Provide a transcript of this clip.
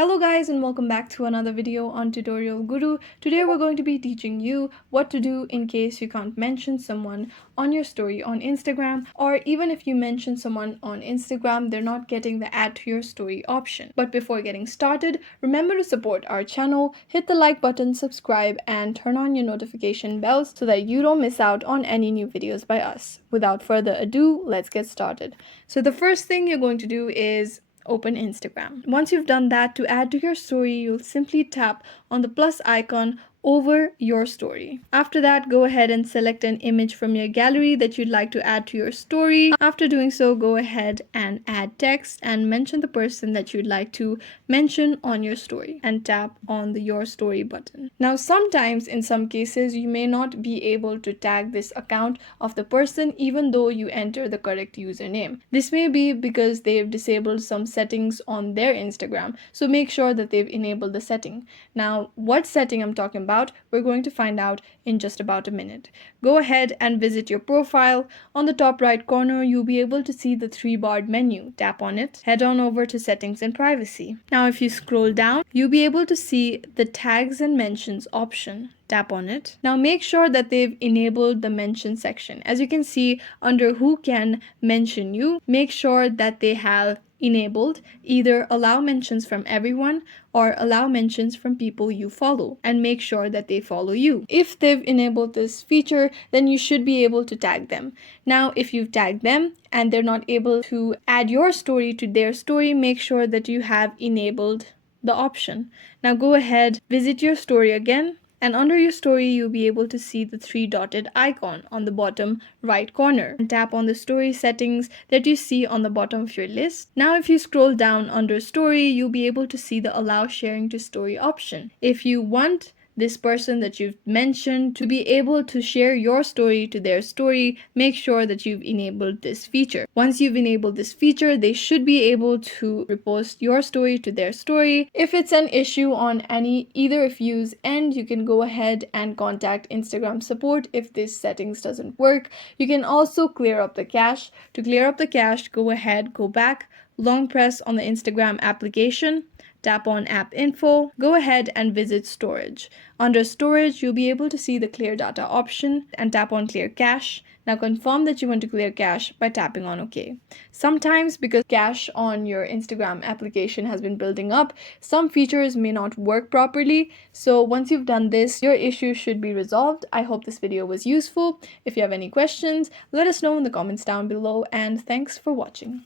Hello guys and welcome back to another video on Tutorial Guru. Today we're going to be teaching you what to do in case you can't mention someone on your story on Instagram, or even if you mention someone on Instagram, they're not getting the add to your story option. But before getting started, remember to support our channel, hit the like button, subscribe, and turn on your notification bells so that you don't miss out on any new videos by us. Without further ado, let's get started. So the first thing you're going to do is open Instagram. Once you've done that, to add to your story, you'll simply tap on the plus icon over your story. After that, go ahead and select an image from your gallery that you'd like to add to your story. After doing so, go ahead and add text and mention the person that you'd like to mention on your story and tap on the Your Story button. Now, sometimes in some cases, you may not be able to tag this account of the person even though you enter the correct username. This may be because they've disabled some settings on their Instagram, so make sure that they've enabled the setting. Now, what setting I'm talking about, we're going to find out in just about a minute. Go ahead and visit your profile. On the top right corner, you'll be able to see the three-barred menu. Tap on it. Head on over to Settings and Privacy. Now, if you scroll down, you'll be able to see the Tags and Mentions option. Tap on it. Now make sure that they've enabled the mention section. As you can see under who can mention you, make sure that they have enabled either allow mentions from everyone or allow mentions from people you follow, and make sure that they follow you. If they've enabled this feature, then you should be able to tag them. Now, if you've tagged them and they're not able to add your story to their story, make sure that you have enabled the option. Now go ahead, visit your story again, and under your story, you'll be able to see the three dotted icon on the bottom right corner. And tap on the story settings that you see on the bottom of your list. Now, if you scroll down under story, you'll be able to see the allow sharing to story option. If you want this person that you've mentioned to be able to share your story to their story, make sure that you've enabled this feature. Once you've enabled this feature, they should be able to repost your story to their story. If it's an issue on either of you's end, you can go ahead and contact Instagram support if this settings doesn't work. You can also clear up the cache. To clear up the cache, go ahead, go back, long press on the Instagram application, tap on app info, go ahead and visit storage. Under storage, you'll be able to see the clear data option and tap on clear cache. Now confirm that you want to clear cache by tapping on OK. Sometimes because cache on your Instagram application has been building up, some features may not work properly. So once you've done this, your issue should be resolved. I hope this video was useful. If you have any questions, let us know in the comments down below, and thanks for watching.